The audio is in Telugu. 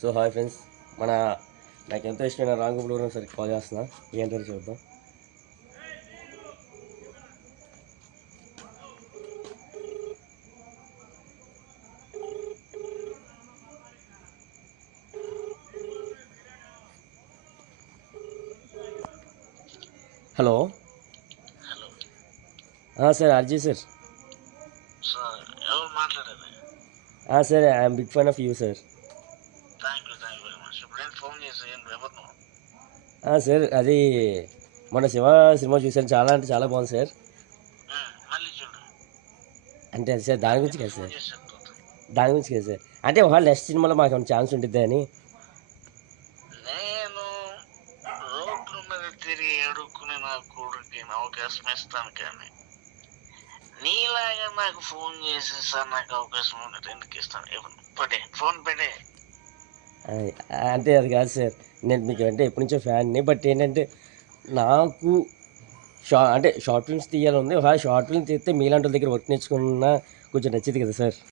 సో హాయ్ ఫ్రెండ్స్, మన నాకు ఎంతో ఇష్టమైన రాంగ్ ప్రోగ్రామ్ సరికి కాల్ చేస్తున్నా. ఏంటో చూద్దాం. హలో సార్, ఆర్జీ సార్. సార్ ఎవరు మాట్లాడేది? Sir, I'm big fan of you sir. Thank you very much. ఇప్పుడు నేను ఫోన్ చేసి ఎవరు? సార్, అది మన శివ సినిమా చూసాను. చాలా అంటే చాలా బాగుంది సార్. మళ్ళీ చూడు. అంటే అది సార్ దాని గురించి కదా ఫోన్ సార్, చేసి చెప్తా. దాని గురించి కదా సార్. అంటే ఒకవేళ నెక్స్ట్ సినిమాలో మాకు ఏమైనా ఛాన్స్ ఉంటుంది అని. నేను రోడ్ల మీద తిరిగి అడుక్కుని నా కొడుకుకి అవకాశం ఇస్తాను, కానీ నీలాగా నాకు ఫోన్ చేసి సార్ నాకు అవకాశం ఉన్నది ఎందుకు ఇస్తాను? ఇవ్వను. పెట్టే ఫోన్ పెట్టే. అంటే అది కాదు సార్, నేను మీకు అంటే ఎప్పటి నుంచో ఫ్యాన్ని. బట్ ఏంటంటే నాకు షార్ట్ ఫిల్మ్స్ తీయాలని ఉంది. ఒకవేళ షార్ట్ ఫిల్మ్ తీస్తే మీలాంటి వాళ్ళ దగ్గర వర్క్ నేర్చుకున్నా కొంచెం నచ్చింది కదా సార్.